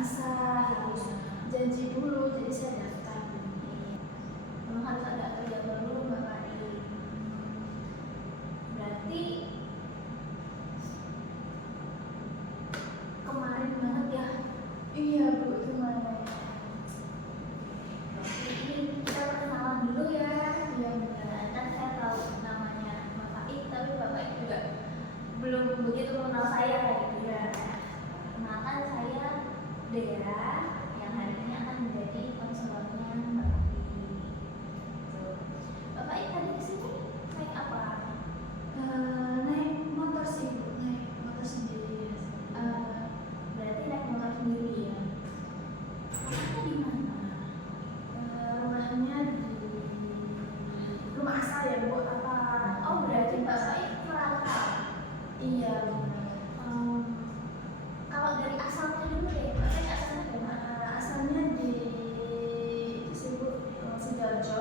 bisa, harus janji dulu, jadi saya daftar. Memang harus ada jadwal dulu Mbak Fani. Berarti kemarin banget ya? Iya Bu, kemarin. Ini kita perkenalan dulu ya. Iya benar. Kan saya tahu namanya Bapak Ik, tapi Bapak Ik juga belum begitu mengenal saya gitu ya. Kenalkan saya Dea yang hari ini akan menjadi konselornya Bapak Ik. Tuh. Bapak Ik tadi kesini naik apa? Naik motor sih Bu, naik motor sendiri. Berarti naik motor sendiri ya. Rumahnya di mana? Rumahnya di rumah asal ya Bu, apa? Oh berarti Bapak Ik merantau. Iya benar. Kalau dari asalnya dulu deh, Bapak Ik asalnya dari mana? Asalnya di Sidoarjo.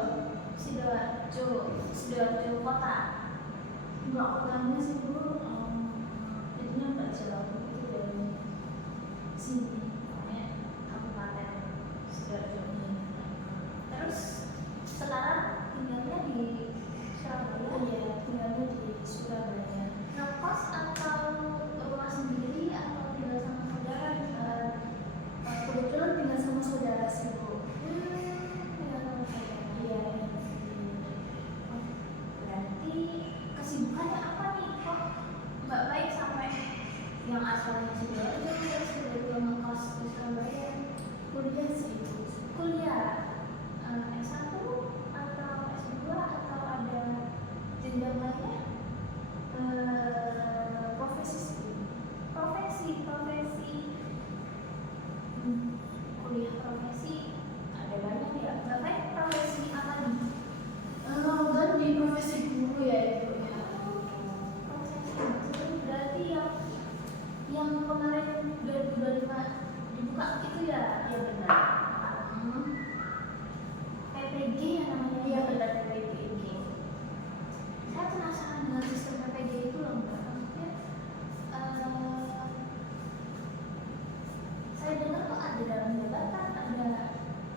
Sidoarjo kota. Enggak kotanya sih Bu, jadinya enggak jauh itu dari sini. Namanya Kabupaten Sidoarjo ini. Terus sekarang tinggalnya di Surabaya. Iya, tinggalnya di Surabaya. Ngekos atau rumah sendiri atau tinggal sama saudara? Kebetulan tinggal sama saudara sih Bu. Tinggal sama saudara. Iya. Berarti kesibukannya apa nih kok Mbak Baik sampai yang asalnya Sidoarjo terus tiba-tiba ngekos di Surabaya? Kuliah sih Bu. Kuliah S1 atau S2 atau ada jenjang lainnya? Profesi sih. Profesi kuliah profesi ada banyak ya. Mbak Baik profesi apa nih? Dan di profesi guru ya Ibu ya. Profesi itu berarti yang kemarin 2025 dibuka itu ya? Iya benar. PPG ya namanya? Iya benar PPG. Saya penasaran dengan sistem PPG itu loh Mbak. Maksudnya saya dengar kok ada dalam jabatan, ada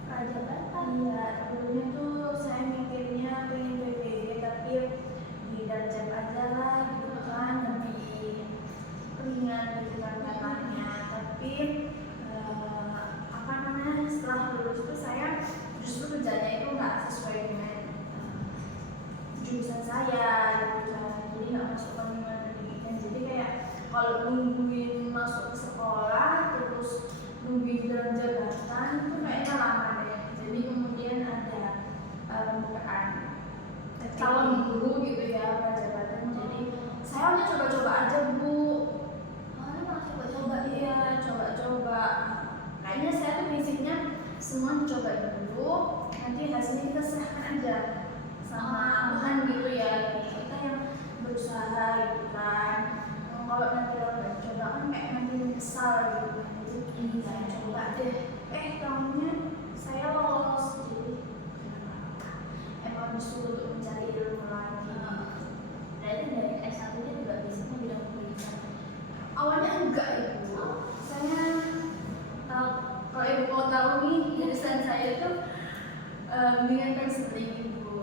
prajabatan. Iya, dulunya tuh saya mikirnya pengen PPG tapi di darjat aja lah gitu kan, lebih ringan gitu kan katanya. Tapi setelah lulus tuh saya justru kerjanya itu nggak sesuai dengan jurusan saya gitu kan. Jadi nggak masuk pembinaan pendidikan. Jadi kayak kalau nungguin masuk ke sekolah terus nungguin dalam jabatan itu kayaknya lama deh. Jadi kemudian ada pembukaan calon guru gitu ya, prajabatan. Jadi saya udah coba-coba aja Bu. Ini malah coba-coba. Iya, coba-coba. Kayaknya saya tuh prinsipnya semua coba dulu, nanti hasilnya kita serahkan aja sama Tuhan gitu ya. Kita yang berusaha gitu kan. Kalau nanti orang nggak coba kan kayak nanti kesal gitu kan. Jadi saya coba deh. Tahunnya saya lolos. Jadi emang disuruh untuk mencari ilmu lagi. Berarti dari S1-nya juga basicnya bidang pendidikan. Awalnya enggak Ibu. Saya kalau Ibu mau tahu nih jurusan saya tuh bimbingan konseling Ibu.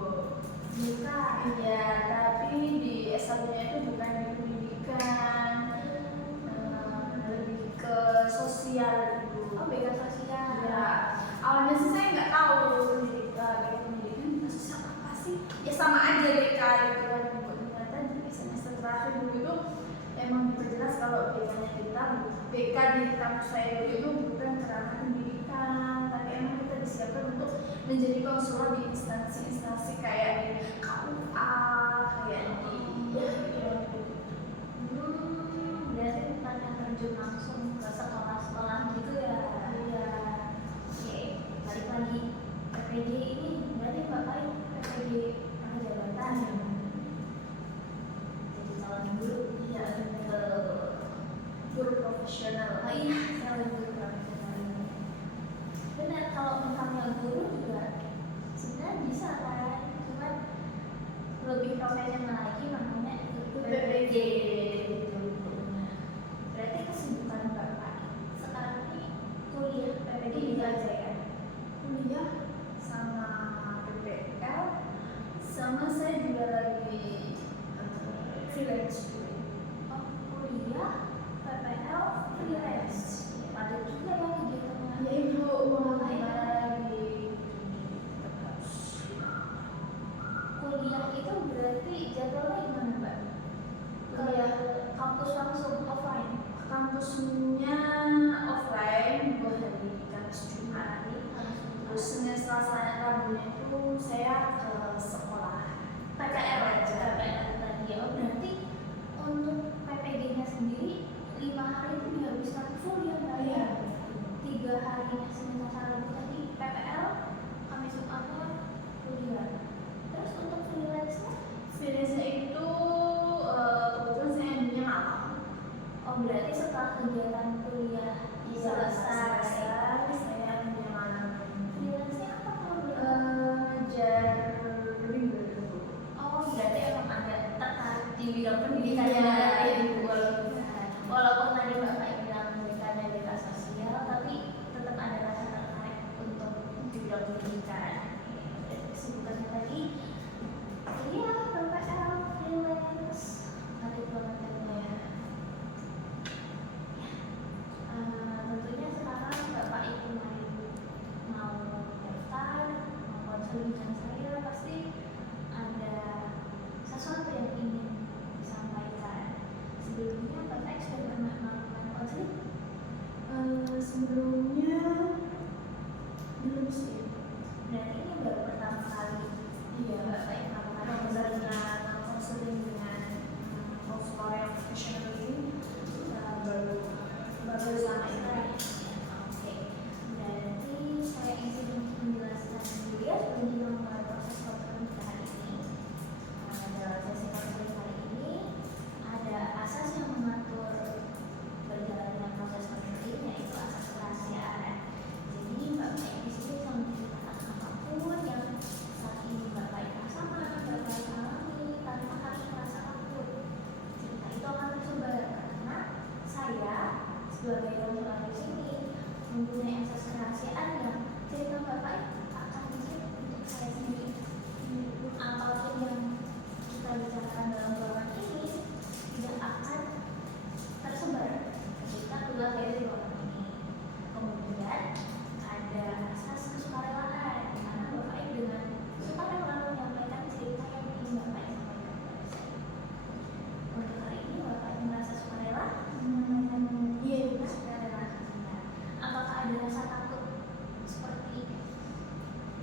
Iya, tapi di S1-nya itu bukan di pendidikan, lebih ke sosial Ibu. Oh, beda sosial. Ya, awalnya sih saya nggak tahu pendidikan sosial apa sih? Ya sama aja deh gitu kan Ibu. Ternyata di semester terakhir dulu itu emang diperjelas kalau BK di kampus saya itu bukan kerana pendidikan, tapi emang kita disiapkan untuk menjadi konselor di instansi-instansi kayak di KUA, kayak di Berarti bukan yang terjun langsung ke sekolah-sekolah gitu ya? Iya. Oke, balik lagi PPG ini berarti Mbak Baik PPG prajabatan ya? Jadi calon guru. Iya, guru profesional. Oh iya, calon guru profesional. Benar, kalau misalnya guru juga sebenarnya bisa kan, cuman lebih profesional lagi makanya ikut PPG gitu. Berarti kesibukan Bapak sekarang ini kuliah kuliah sama PPL, sama saya juga lagi freelance juga. Oh, kuliah, PPL, freelance. Padat juga ya kegiatannya. Ya ibu mau lagi tetap harus. Kuliah itu berarti jadwalnya gimana Mbak? Kuliah kampus langsung offline? Kampusnya offline 2 hari, Kamis Jumat. Terus Senin Selasa Rabunya itu saya ke sekolah. PPL tadi ya. Oh, berarti untuk PPG-nya sendiri 5 hari itu dihabiskan full ya Mbak? Iya. 3 harinya Senin Selasa Rabu tadi PPL, Kamis Jumatnya kuliah. Terus untuk freelance-nya? Freelance itu kebetulan saya ambilnya malam. Oh, berarti setelah kegiatan kuliah selesai, saya ambilnya malam. freelance-nya apa kalau boleh? Ngajar bimbel. Oh, berarti emang ada tertarik di bidang pendidikan Iya. ya Ibu. Walaupun tadi Bapak bilang bukan dari sosial, tapi tetap ada rasa tertarik untuk di bidang pendidikan. Kesibukannya tadi kuliah, PPL, freelance, ada banget ya. Tentunya sekarang Bapak Ibu mau daftar, mau konseling dengan saya, pasti ada sesuatu yang ingin disampaikan. Sebelumnya Bapak sudah pernah melakukan konseling? Sebelumnya belum sih. Dan ini baru pertama kali Iya, Bapak yang melakukan konseling dengan konselor yang profesional ini baru sama ini. Oke, berarti saya izin menjelaskan dulu ya sebelum kita memulai proses konseling kita hari ini. Dalam sesi konseling hari ini ada asas yang mengatur berjalannya proses konseling, yaitu asas kerahasiaan. Jadi Bapak yang di sini bisa menceritakan apapun yang saat ini Bapak yang rasakan, Bapak yang alami tanpa harus merasa takut. Cerita itu akan tersebar karena saya sebagai konselor di sini mempunyai asas kerahasiaan yang cerita Bapak akan dicek untuk saya sendiri. Apapun yang kita bicarakan dalam ruangan ini tidak akan tersebar ketika keluar dari ruangan ini. Kemudian ada asas kesukarelaan, karena Bapak dengan sukarela menyampaikan cerita yang ingin Bapak sampaikan kepada saya. Untuk hari ini Bapak merasa sukarela menyampaikan sukarela. Apakah ada rasa takut seperti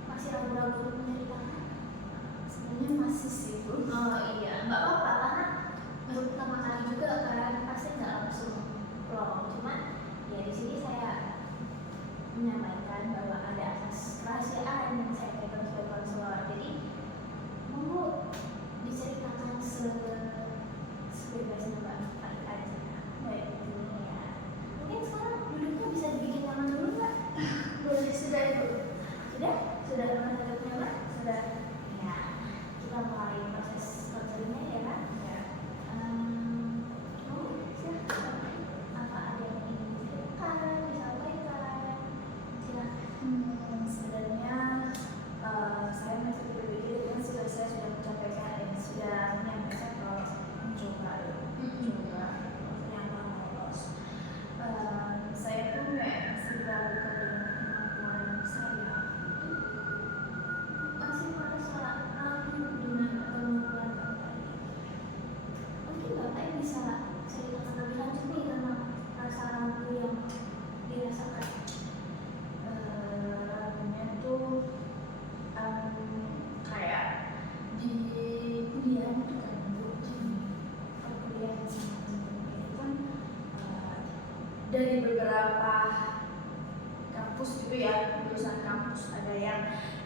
masih ragu-ragu menceritakan? Sebenarnya masih sih Bu. Oh iya, nggak apa-apa karena baru pertama kali juga kan, pasti nggak langsung plong. Cuman ya di sini saya menyampaikan bahwa ada asas kerahasiaan yang saya pegang sebagai konselor. Jadi monggo diceritakan sebebasnya Bapak aja. Baik, ya. Mungkin sekarang duduknya bisa dibikin nyaman dulu Mbak. Boleh sudah Ibu. Sudah? Sudah merasa nyaman? Sudah. Ya, kita mulai proses konselingnya ya kan? Ya. Silakan. Apa ada yang ingin diceritakan, disampaikan? Silakan. Sebenarnya saya masih berpikir kan saya sudah menyampaikan sudah menyampaikan kalau mencoba ternyata lolos. Saya pun kayak masih ragu dengan kemampuan saya. Masih merasa ragu dengan kemampuan Bapak ini. Mungkin Bapak bisa ceritakan lebih lanjut nih tentang rasa ragu yang dirasakan. Ragunya tuh kayak di kuliah itu kan Bu, perkuliahan semacam itu kan dari beberapa kampus gitu ya, lulusan kampus ada yang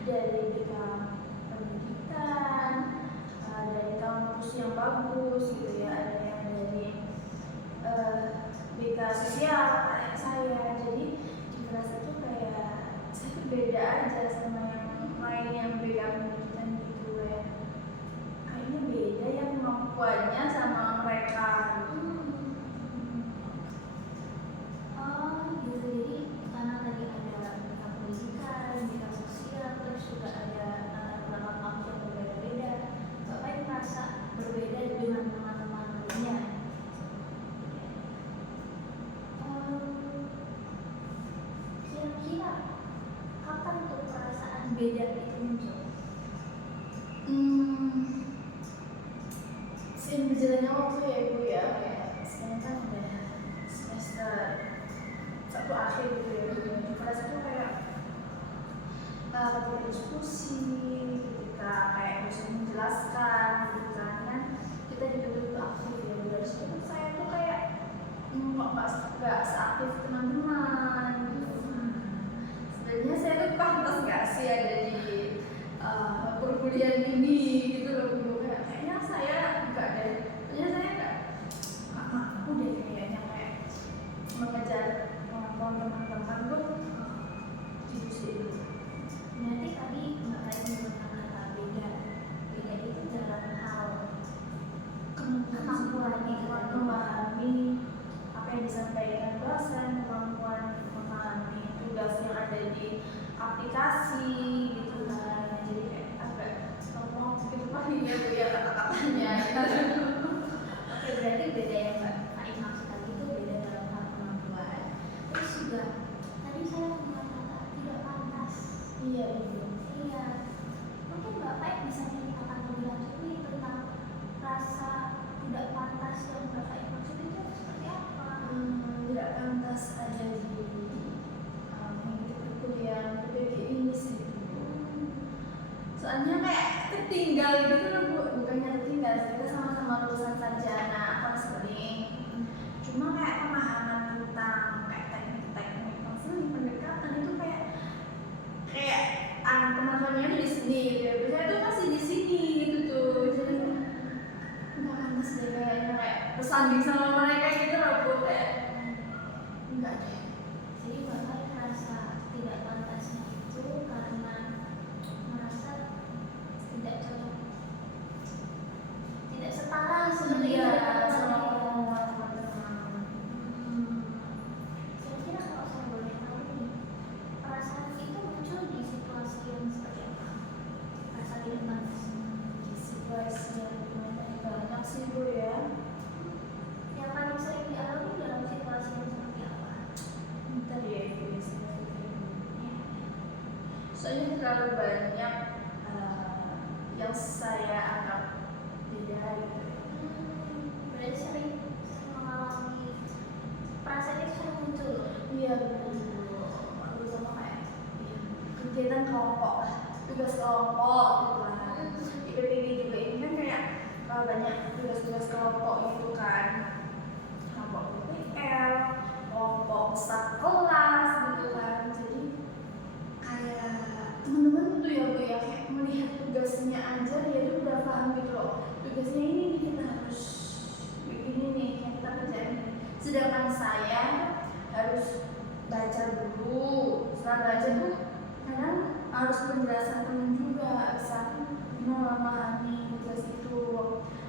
dari bidang pendidikan, dari kampus yang bagus gitu ya, ada yang dari BK sosial kayak saya. Jadi di kelas itu kayak saya tuh beda aja sama yang lain yang beda pendidikan gitu ya. Kayaknya beda ya kemampuannya sama mereka. Oh gitu, jadi karena tadi ada BK pendidikan, BK sosial beda itu muncul? Seiring berjalannya waktu ya ibu ya, kayak sekarang kan udah semester 1 akhir gitu ya. Di kelas itu kayak ketika diskusi, ketika kayak bisa menjelaskan gitu kan kita juga butuh aktif ya. Dari situ saya tuh kayak nggak seaktif teman-teman gitu. Sebenarnya saya tuh pantas nggak sih ada di perkuliahan ini gitu loh Bu. Kayaknya saya nggak ada, ternyata saya nggak mampu deh kayaknya kayak mengejar kemampuan teman-teman tuh gitu sih. Berarti tadi Mbak Kai menggunakan kata beda itu dalam hal kemampuan memahami apa yang disampaikan dosen, kemampuan memahami tugas yang ada di aplikasi gitu kan. Jadi kayak agak ngomong gitu ya Bu ya kata-katanya gitu. Oke, berarti beda ya Mbak Kai maksud tadi itu beda dalam hal kemampuan. Terus juga tadi saya menggunakan kata tidak pantas. Iya Ibu. Iya, mungkin Mbak Kai bisa ceritakan lebih lanjut nih tentang rasa tidak pantas yang Mbak Kai maksud itu seperti apa? Tidak pantas ada di mengikuti perkuliahan PPG ini sih Bu. Soalnya kayak tertinggal gitu loh Bu, bukannya tertinggal, kita sama-sama lulusan sarjana konseling. Cuma kayak pemahaman tentang kayak teknik-teknik konseling pendekatan itu kayak teman-temannya di sini gitu ya. Saya tuh masih di sini gitu tuh. Jadi nggak pantas deh kayaknya kayak bersanding sama mereka gitu loh Bu, kayak enggak deh. Jadi Mbak Kai merasa tidak pantasnya itu karena merasa tidak cocok, tidak setara seperti Iya, itu sama teman-teman. Kira-kira kalau saya boleh tahu nih, perasaan itu muncul di situasi yang seperti apa? Rasa tidak pantas Di situasi yang dimana banyak sih Bu ya. yang paling sering dialami dalam situasi yang seperti apa? Bentar ya Ibu ya, saya pikir. Soalnya terlalu banyak yang saya anggap beda gitu. Berarti sering mengalami perasaan itu sering muncul. Iya betul. Terutama kayak kegiatan kelompok lah, tugas kelompok gitu kan. Di PPG juga ini kan kayak banyak tugas-tugas kelompok gitu kan. Kelompok PPL, kelompok besar kelas gitu kan. Jadi kayak teman-teman tuh ya Bu ya, kayak melihat tugasnya aja dia tuh udah paham gitu loh. Tugasnya ini nih, kita harus begini nih yang kita kerjain. Sedangkan saya harus baca dulu. Setelah baca tuh kadang harus penjelasan temen juga bisa memahami tugas itu.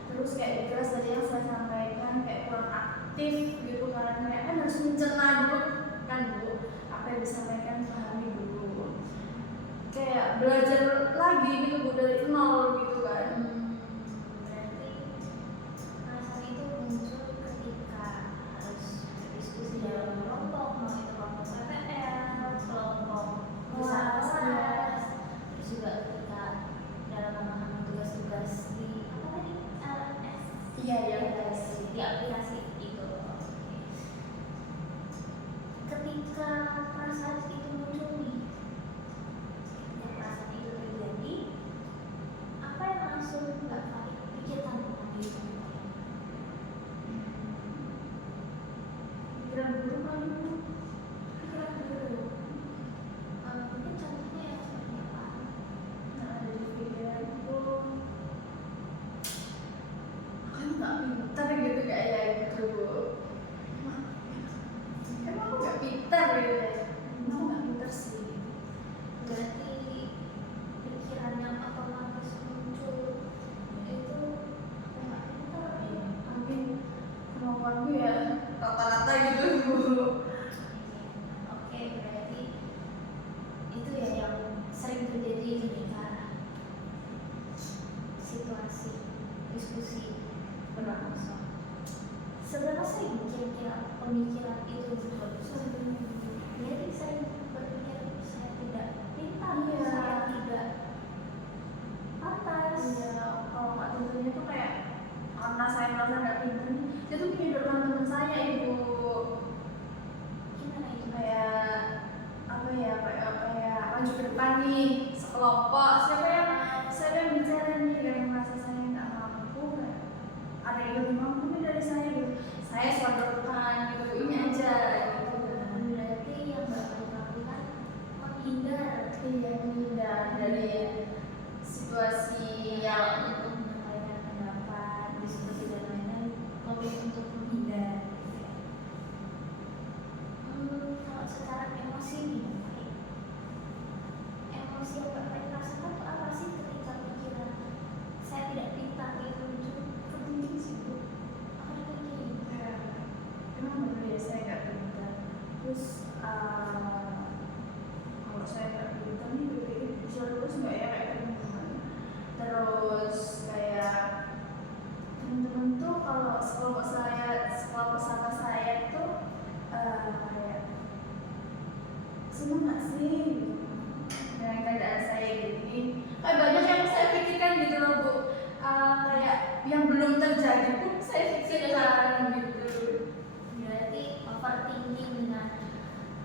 Terus kayak di kelas tadi yang saya sampaikan kayak kurang aktif gitu kan harus mencerna dulu kan Bu apa yang disampaikan, pahami dulu. Kayak belajar lagi gitu Bu dari nol gitu kan. Berarti perasaan itu muncul ketika harus diskusi dalam kelompok, mau itu kelompok PPL, kelompok besar kelas, terus juga ketika dalam memahami tugas-tugas di apa tadi LMS, Iya ya di aplikasi itu. Ketika perasaan itu muncul nih, ketika perasaan itu terjadi, apa yang langsung Mbak Kai pikirkan tentang diri sendiri? pikiran buruk kali Bu. Pikiran dulu. Mungkin contohnya yang seperti apa? Nah ada di pikiranku kan nggak pintar gitu kayak gitu. Emang aku nggak pintar gitu ya? Emang aku nggak pintar sih. Berarti pikiran yang otomatis muncul itu aku nggak pintar ya. Mungkin kemampuanku ya rata-rata gitu Bu. Oke, berarti itu ya yang sering terjadi ketika situasi diskusi berlangsung. Seberapa sering kira-kira pemikiran itu muncul? Berarti kelompok, siapa yang bicara nih yang merasa saya nggak mampu, kayak ada yang lebih mampu nih dari saya gitu, saya sodorkan gitu, ini aja gitu kan. Berarti yang Mbak lakukan menghindar dari situasi yang untuk menyampaikan pendapat, diskusi dan lain-lain, lebih untuk menghindar. Kalau secara emosi nih, emosi yang Mbak rasakan tuh apa sih ketika pikiran saya tidak pintar itu muncul? tertinggi sih Bu. Emang bener ya saya nggak pintar. Terus kalau saya nggak pintar nih BPI bisa lulus nggak ya kayak teman-teman. Terus kayak teman-teman tuh kalau sekelompok sama saya tuh kayak seneng nggak sih dengan keadaan saya gini. Kayak banyak yang saya pikirkan gitu loh Bu. Kayak yang belum terjadi pun saya pikirkan gitu. Berarti overthinking dengan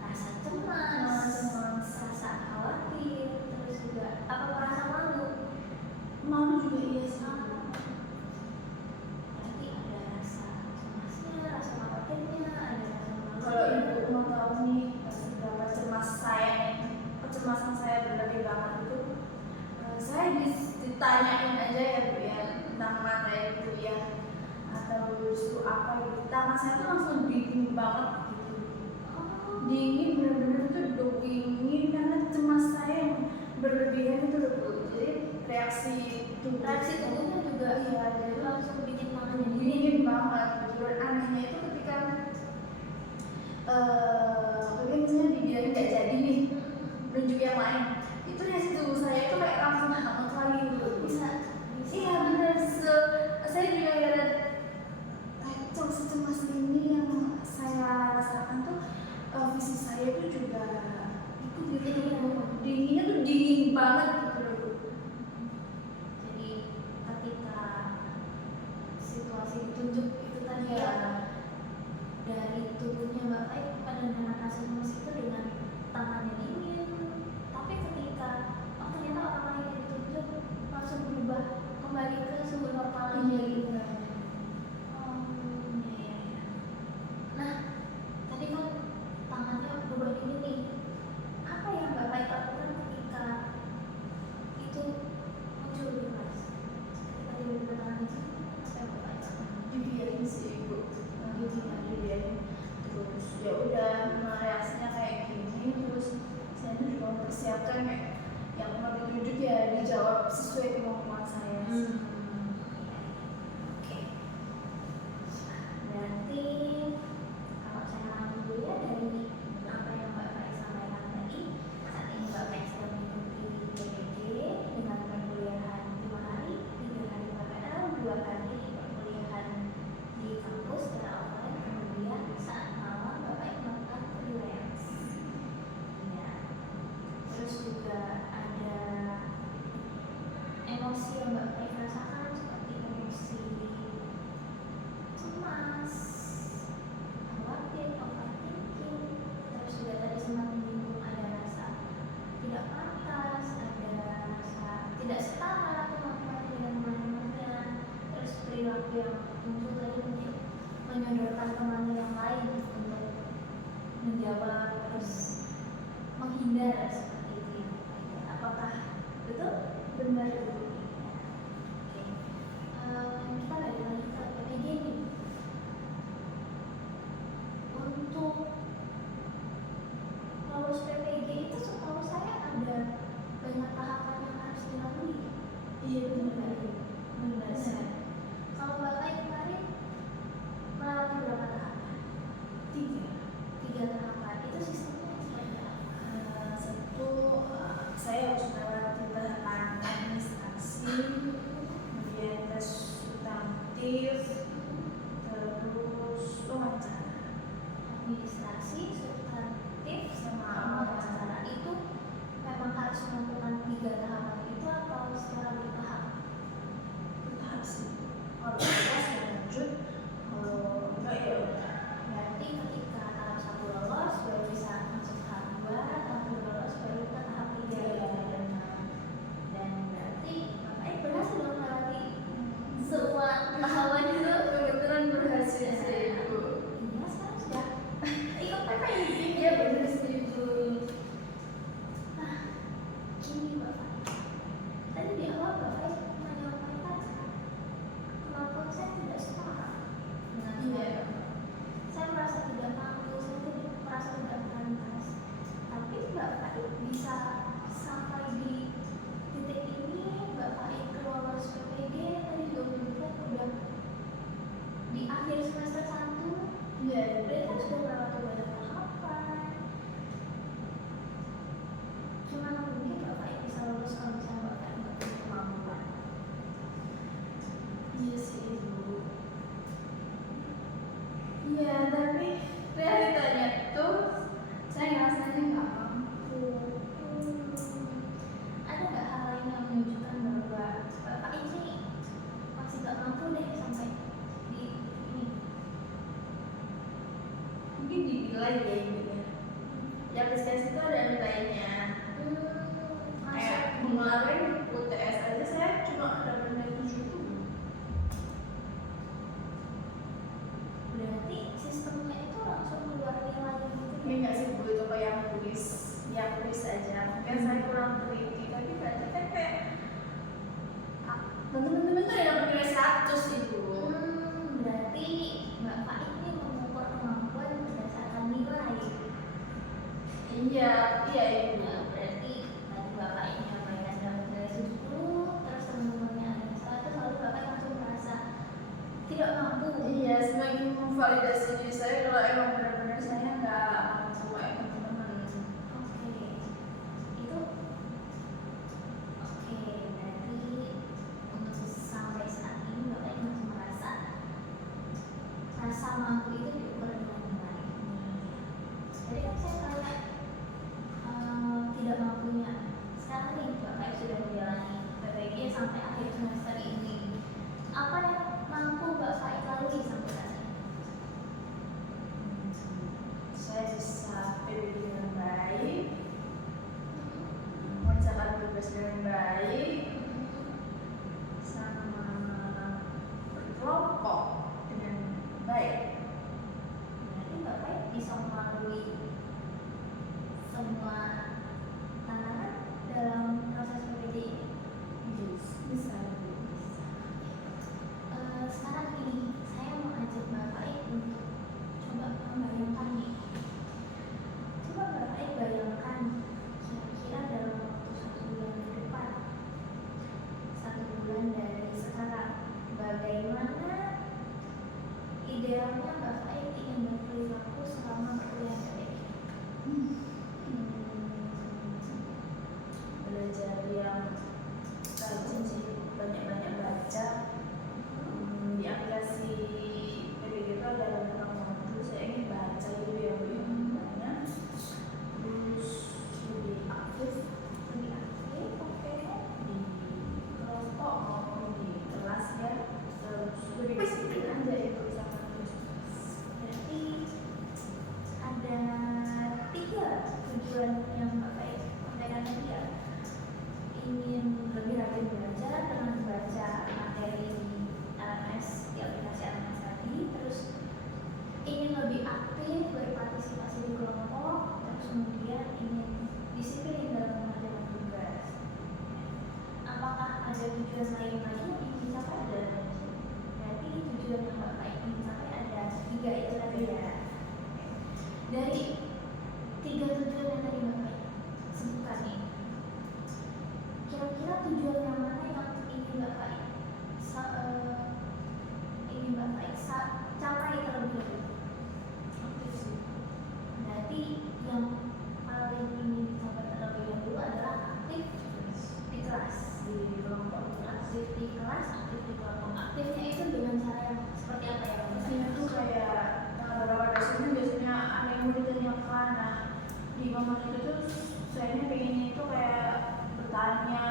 rasa cemas, rasa khawatir, terus juga apa rasa malu juga iya sih. Berarti ada rasa cemasnya, rasa khawatirnya, ada rasa malu. Kalau ibu mau tahu nih seberapa cemas saya nih, kecemasan saya berlebih banget itu, saya ditanyain aja ya Bu ya tentang materi kuliah atau justru apa gitu, tangan saya tuh langsung dingin banget gitu. Dingin bener-bener tuh udah dingin karena cemas saya yang berlebihan itu loh Bu. Jadi reaksi tubuhnya juga iya, jadi langsung bikin tangannya dingin banget gitu. Dan anehnya itu ketika misalnya dibilangin nggak jadi nih menunjuk yang lain, itu reaksi tubuh saya itu kayak langsung hangat lagi gitu. bisa Iya bener, saya juga kayak secemas ini yang saya rasakan tuh fisik saya tuh juga ikut gitu, dinginnya tuh dingin banget gitu loh. Jadi ketika situasi ditunjuk itu tadi Iya. dari tubuhnya Mbak Pai dengan rasa cemas itu dengan tangannya dingin, tapi ketika ternyata orang lain yang ditunjuk langsung berubah kembali ke suhu normal lagi. Iya. Iya. Nah, tadi kan tangannya berubah dingin nih. Apa yang Mbak Pai lakukan ketika itu muncul di kelas? Ketika dia berubah tangan itu, apa yang Mbak Pai lakukan? Dibiarin sih ibu, dibiarin. Terus ya udah reaksinya kayak gini, terus saya tuh juga mempersiapkan kayak yang mau ditunjuk ya dijawab sesuai kemampuan saya. Oke. Berarti kalau saya rangkum dulu ya dari apa yang Mbak Pai sampaikan tadi, saat ini Mbak Pai sedang mengikuti PPG dengan perkuliahan 5 hari, 3 hari PPL, 2 hari perkuliahan di kampus secara offline, kemudian saat malam Mbak Pai melakukan freelance. Ya. Terus juga ada emosi yang Mbak Pai rasakan seperti emosi cemas, khawatir, overthinking, terus juga tadi sempat menyinggung ada rasa tidak pantas, ada rasa tidak setara kemampuannya dengan teman-temannya, terus perilaku yang muncul tadi mungkin menyodorkan temannya yang lain untuk menjawab, terus menghindar seperti itu. Apakah betul? Benar Bu. Oke. Kita balik lagi ke PPG nih. Untuk lolos PPG itu setahu saya ada banyak tahapan yang harus dilalui. Iya benar. Benar. Kalau Mbak Pai kemarin melewati berapa tahapan? 3 tahapan. Itu sistemnya seperti apa? Satu, saya harus melewati tahapan administratif. ya ibunya. Ya aplikasi itu ada nilainya. Kayak kemarin UTS aja saya cuma dapat nilai 7 tuh. Berarti sistemnya itu langsung keluar nilai gitu. Ini nggak sih Bu, itu kayak yang tulis aja. Mungkin saya kurang teliti, tapi berarti kan kayak temen-temen tuh yang dapat nilai 100 sih Bu. Berarti Mbak Faiz ini mengukur kemampuan berdasarkan nilai. Iya Ibu. Nah, berarti tadi Bapak ini nyampaikan dalam nilai 70, terus teman-temannya ada salah itu selalu Bapak langsung merasa tidak mampu. Iya, semakin memvalidasi diri saya kalau emang benar-benar saya nggak mampu sama teman-teman. Oke, itu oke. Berarti untuk sampai saat ini Bapak masih merasa rasa mampu itu diukur dengan nilai. Jadi kan saya tanya tidak mampunya. Sekarang nih Bapak sudah menjalani PPG sampai akhir semester ini. Apa yang mampu Bapak lalui sampai saat ini? Saya bisa PBB dengan baik, mengerjakan tugas dengan baik, sama berkelompok dengan baik. Berarti Bapak bisa melalui semua tantangan dalam proses PPG ini. Bisa. Sekarang ini saya mau ajak Bapak untuk coba membayangkan nih. Coba Bapak bayangkan kira-kira dalam waktu 1 bulan ke depan, 1 bulan dari sekarang, bagaimana idealnya Bapak ingin berperilaku selama berkuliah PPG? Belajar yang rajin sih, banyak-banyak baca. Di aplikasi PPG itu ada beberapa modul, saya ingin baca itu yang banyak, terus lebih aktif Oke. di kelompok maupun di kelas ya, terus lebih disiplin aja itu sama terus. Berarti ada 3 tujuan yang Bapak sampaikan tadi ya. Ingin lebih rajin belajar dengan membaca materi LMS di aplikasi LMS tadi, terus ingin lebih aktif berpartisipasi di kelompok, terus kemudian ingin disiplin dalam mengerjakan tugas. Apakah ada tujuan lain lagi yang ingin dicapai dalam ini? Berarti tujuan yang Bapak ingin capai ada 3 itu tadi ya. Dari 3 tujuan yang tadi Bapak sebutkan nih, kira-kira tujuan yang mana yang ingin Bapak capai terlebih dahulu? Berarti yang paling ingin dicapai terlebih dahulu adalah aktif di kelas, Di kelompok aktif di kelas, aktif di kelompok. Aktifnya itu dengan cara yang seperti apa ya? pastinya tuh kayak beberapa dosennya biasanya ada yang mau ditanyakan. Nah, di momen itu tuh saya pengen itu kayak bertanya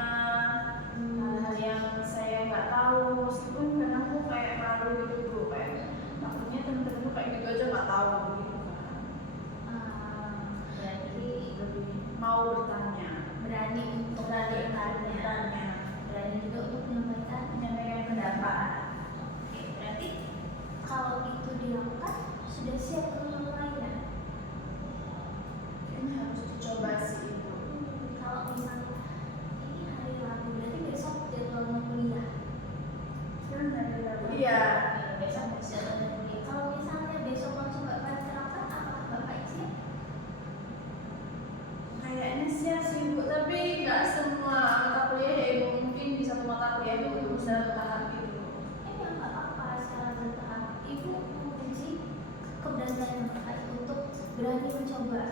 hal-hal yang saya nggak tahu, meskipun kadang tuh kayak malu gitu Bu, kayak takutnya temen-temen tuh kayak gitu aja nggak tahu gitu kan. Berarti Lebih mau bertanya, berani untuk bertanya, berani juga untuk menyampaikan pendapat. Oke, berarti kalau itu dilakukan sudah siap untuk memulainya. kayaknya harus dicoba sih Ibu. Kalau misalnya ini hari Rabu, berarti besok jadwalnya kuliah. Iya. Besok jadwalnya kuliah. Kalau misalnya besok langsung Bapak terapkan, apakah Bapak siap? Kayaknya siap sih Bu, tapi nggak semua mata kuliah ya Ibu, mungkin di satu mata kuliah itu berusaha bertahap gitu. Ya nggak apa-apa, secara bertahap. Ibu menguji keberanian Bapak untuk berani mencoba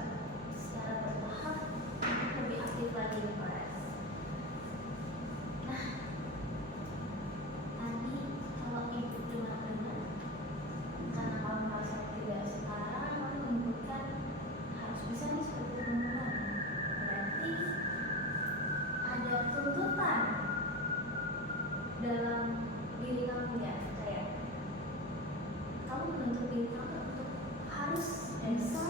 secara bertahap untuk lebih aktif lagi di kelas. Nah, tadi kalau Ibu dengar-dengar, karena kamu merasa tidak setara, kamu menyebutkan harus bisa nih seperti teman-teman. Berarti ada tuntutan dalam diri kamu ya, kayak kamu menuntut diri kamu untuk harus bisa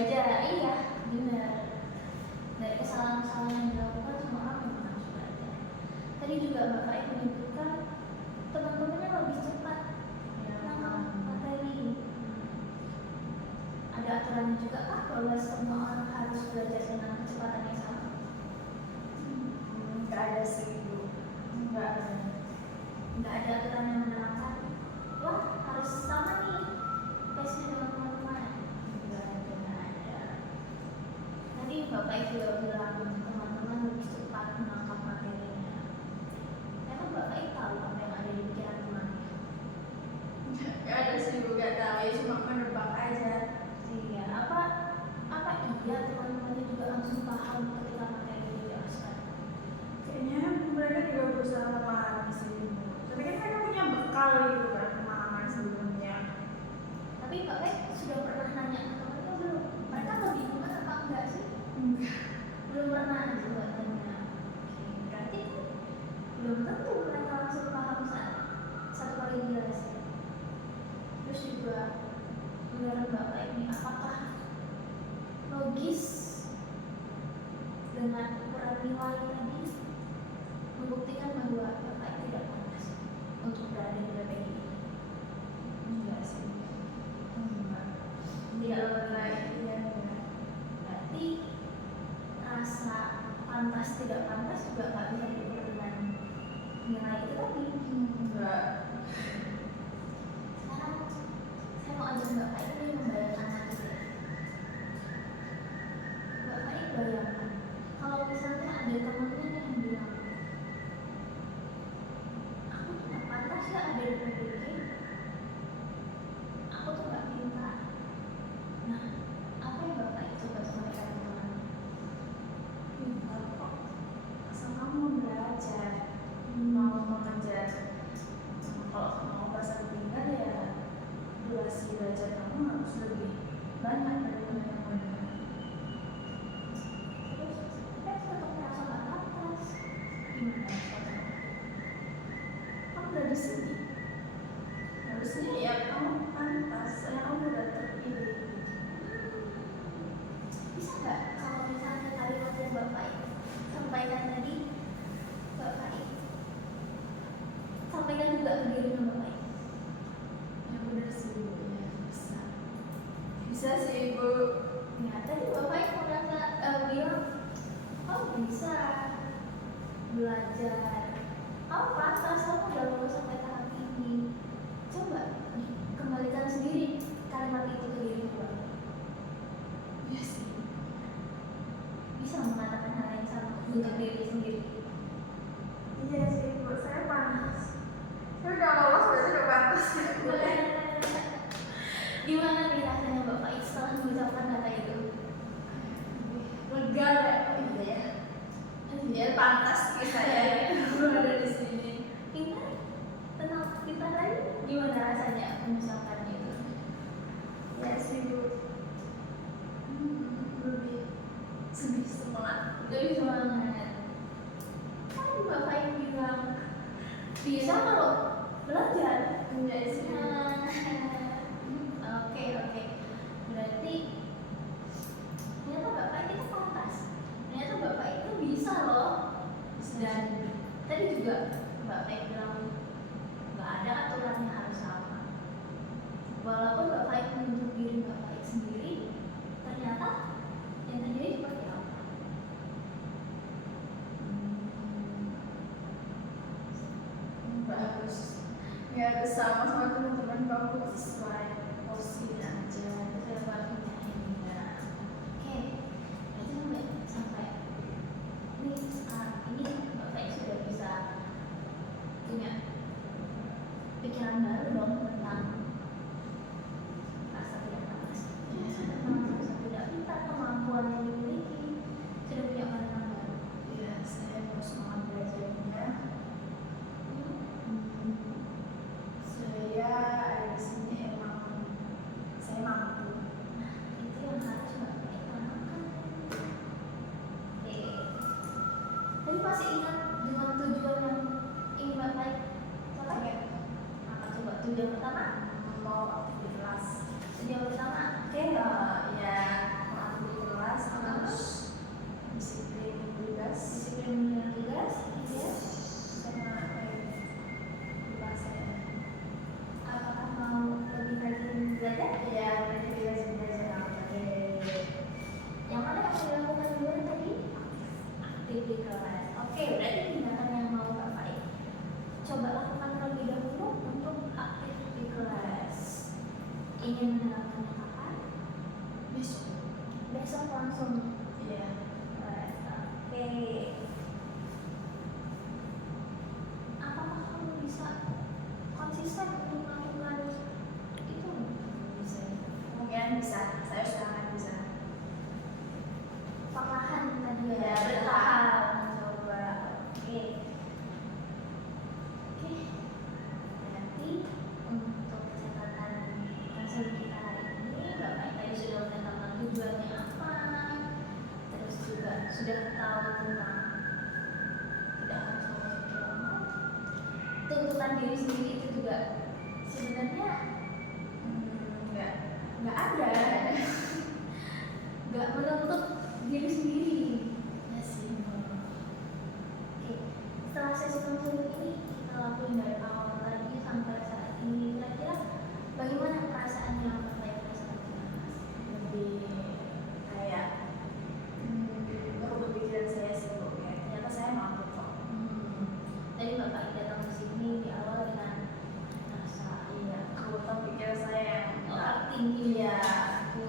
belajar. Iya, benar. Dari kesalahan-kesalahan yang dilakukan semua orang memang harus belajar. Tadi juga Mbak Faiz menyebutkan teman-temannya lebih cepat menangkap materi. Ada aturannya juga kah bahwa semua orang harus belajar dengan kecepatan yang sama? Nggak ada sih Bu. Nggak ada aturan yang menerangkan wah harus sama nih pace-nya dengan teman-teman. Nggak ada. Tadi Bapak juga bilang teman-teman lebih cepat menangkap materinya. Emang Bapak tahu apa yang ada di pikiran temannya? Nggak ada sih Bu, nggak tahu ya, cuma menebak aja. Iya, apa iya teman-temannya juga langsung paham ketika materi itu dijelaskan? Kayaknya mereka juga berusaha memahami sih Bu. Tapi kan mereka punya bekal gitu kan, pemahaman sebelumnya. Tapi Bapak sudah pernah nanya ke teman-teman belum? Mereka kebingungan apa enggak sih? Belum pernah juga tanya. Oke, berarti kan belum tentu mereka langsung paham saat satu kali dijelasin. Terus juga menurut Bapak ini apakah logis dengan ukuran nilai tadi membuktikan bahwa Bapak tidak pantas untuk berada di PPG ini? Enggak sih. Enggak. Tidak Nilai iya enggak. berarti rasa pantas tidak pantas juga nggak bisa diukur dengan nilai itu tadi. Enggak. Sekarang saya mau ajak Bapak ini membayangkan lagi deh. Bapak ini bayangkan kalau misalnya ada temannya yang bilang aku tuh nggak pantas ya ada di PPG, aku tuh nggak pintar. Nah, apa yang Bapak itu coba sampaikan ke temannya? Pintar kok. Asal kamu mau belajar, mau mengejar. Kalau kamu mau bahasa pintar ya durasi belajar kamu harus lebih banyak daripada yang lain. Terus kita tetap merasa nggak pantas. Gimana rasanya? Kamu udah di sini. Harusnya ya kamu pantas, soalnya kamu udah terpilih. Bisa nggak kalau misalnya kalimat yang Bapak sampaikan tadi, Bapak sampaikan juga ke diri Bapak? Ya bener sih Bu, ya bisa. Bisa sih Bu. Ya tadi Bapak merasa bilang kamu bisa belajar, kamu pantas, kamu udah lulus sampai tahap ini. Coba kembalikan sendiri kalimat itu ke diri Bapak. Iya sih. Bisa mengatakan hal yang sama untuk diri sendiri. Iya sih Bu, saya panas. Saya udah lolos berarti udah pantas ya Bu. Gimana nih rasanya Bapak setelah mengucapkan kata itu? Lega ya, gitu ya. Ya pantas sih saya ada di sini. Pintar, tenang, pintar tadi gimana rasanya mengucapkan itu? Ya sih Bu. Lebih semangat. Lebih semangat. Kan Bapak yang bilang bisa kalau belajar. Enggak sih. Oke. Berarti ternyata Bapak itu pantas. Ternyata Bapak itu bisa loh. Dan tadi juga Bapak bilang nggak ada aturan yang harus sama. Walaupun Bapak menunjuk diri Bapak sendiri, ternyata yang terjadi seperti apa? Nggak harus sama teman-teman kamu sesuai porsi aja. Saya baginya ini ya. Oke, berarti sampai ini sekarang ini Bapak sudah bisa punya pikiran baru dong tentang rasa tidak pantas, tentang rasa tidak pintar, kemampuan yang dimiliki, sudah punya pandangan baru. Ya, saya mau semangat belajarnya. Saya ada di sini emang langsung. Iya. Oke. Apakah kamu bisa konsisten untuk melakukan itu? Bisa. Kemungkinan bisa. Saya usahakan bisa. Perlahan tadi Ya, ya, bertahap mencoba. Oke. Oke. Berarti untuk catatan konseling kita hari ini, Bapak tadi sudah menetapkan tujuannya apa, terus juga sudah tahu tentang tidak harus fokus drama. Tuntutan diri sendiri itu juga sebenarnya Nggak ada. nggak menuntut diri sendiri. Ya sih. Oke, setelah sesi konseling ini kita lakuin dari awal tadi sampai saat ini, kira-kira bagaimana perasaannya Bapak pada saat ini, Mas? Lebih kayak merubah pikiran saya sih, Bu. Kayak ternyata saya mampu kok. Tadi Bapak datang ke sini di awal dengan rasa Kekuatan pikiran saya yang tinggi ya,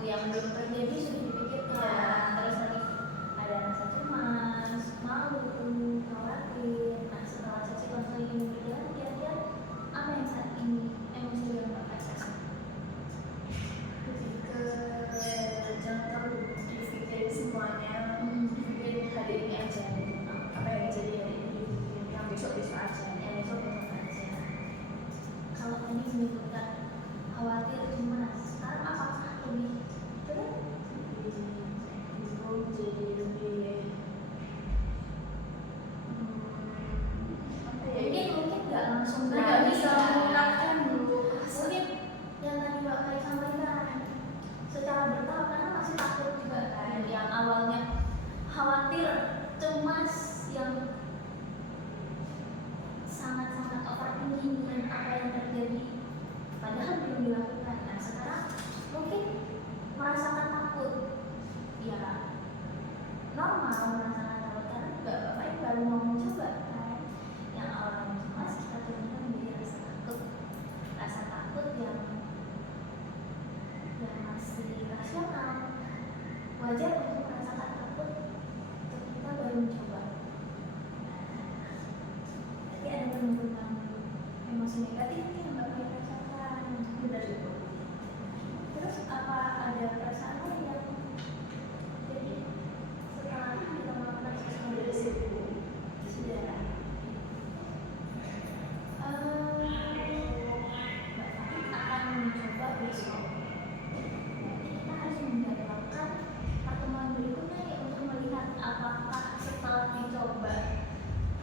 yang belum terjadi sudah dipikirkan. Ya. Terus tadi ada rasa cemas, malu, khawatir. Nah, setelah sesi konseling ini berjalan, kira-kira apa yang saat ini emosi yang Bapak rasakan? lebih ke jangan terlalu dipikirin semuanya, dipikirin hari ini aja. Apa yang terjadi hari ini dipikirin, yang besok-besok aja. Yang besok aja. Kalau tadi menyebutkan khawatir, cemas, sekarang apakah lebih berat? Itu jadi lebih apa ya? Mungkin nggak langsung Nggak bisa mengungkapkan dulu. Mungkin yang tadi Bapak sampaikan secara bertahap, karena masih takut juga kan. Yang awalnya khawatir, cemas, yang sangat-sangat overthinking dengan apa yang terjadi padahal belum dilakukan. Nah, sekarang mungkin merasakan takut, ya normal merasakan takut karena juga Bapak ini baru mau mencoba kan. Yang awalnya cemas kita turunkan menjadi rasa takut yang masih rasional. Wajar untuk merasakan takut ketika baru mencoba. Jadi ada penumpukan emosi negatif yang Bapak rasakan. Benar itu. Terus apa ada perasaan lain yang jadi setelah kita melakukan sesuatu Dari situ. sudah Bapak akan mencoba besok. Nanti kita harus menjadwalkan pertemuan berikutnya nih untuk melihat apakah setelah dicoba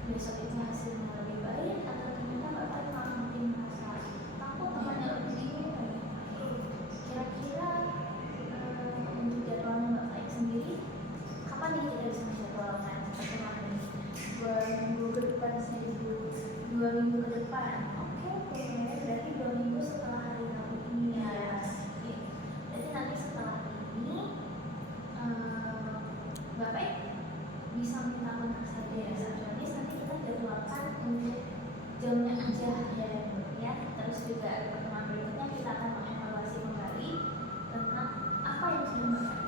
besok itu hasilnya lebih baik atau ternyata Bapak malah makin merasa takut makanya lebih bingung lagi. Kira-kira untuk jadwalnya Bapak sendiri kapan nih kita bisa menjadwalkan pertemuan ini? 2 minggu ke depan saya ibu. 2 minggu ke depan. Oke, berarti 2 minggu setelah hari Rabu ini ya. Oke. Berarti nanti setelah ini Bapak bisa minta kontak saja ya, resepsionis. Nanti kita jadwalkan untuk jamnya aja ya. Terus juga pertemuan berikutnya kita akan mengevaluasi kembali tentang apa yang sudah Bapak